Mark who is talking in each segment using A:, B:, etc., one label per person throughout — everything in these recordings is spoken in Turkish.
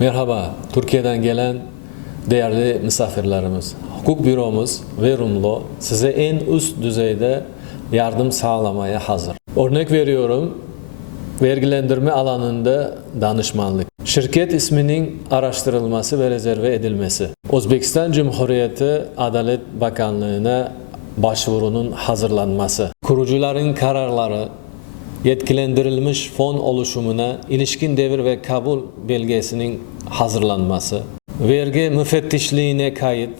A: Merhaba, Türkiye'den gelen değerli misafirlerimiz. Hukuk büromuz ve Rumlo size en üst düzeyde yardım sağlamaya hazır. Örnek veriyorum, vergilendirme alanında danışmanlık. Şirket isminin araştırılması ve rezerve edilmesi. Özbekistan Cumhuriyeti Adalet Bakanlığı'na başvurunun hazırlanması. Kurucuların kararları, yetkilendirilmiş fon oluşumuna ilişkin devir ve kabul belgesinin hazırlanması, vergi müfettişliğine kayıt,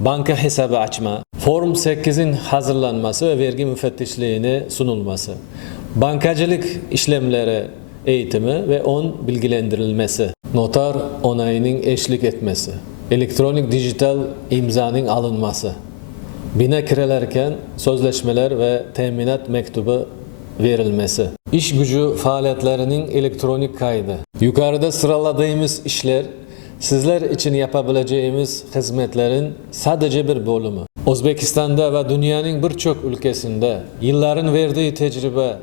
A: banka hesabı açma, Form 8'in hazırlanması ve vergi müfettişliğine sunulması, bankacılık işlemleri eğitimi ve on bilgilendirilmesi, noter onayının eşlik etmesi, elektronik dijital imzanın alınması, bina kiralarken sözleşmeler ve teminat mektubu verilmesi, iş gücü faaliyetlerinin elektronik kaydı. Yukarıda sıraladığımız işler sizler için yapabileceğimiz hizmetlerin sadece bir bölümü. Özbekistan'da ve dünyanın birçok ülkesinde yılların verdiği tecrübe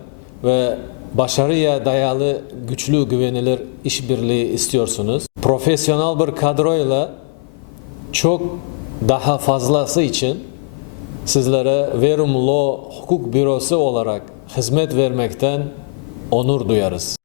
A: ve başarıya dayalı güçlü güvenilir işbirliği istiyorsunuz. Profesyonel bir kadroyla çok daha fazlası için sizlere Verum Law Hukuk Bürosu olarak hizmet vermekten onur duyarız.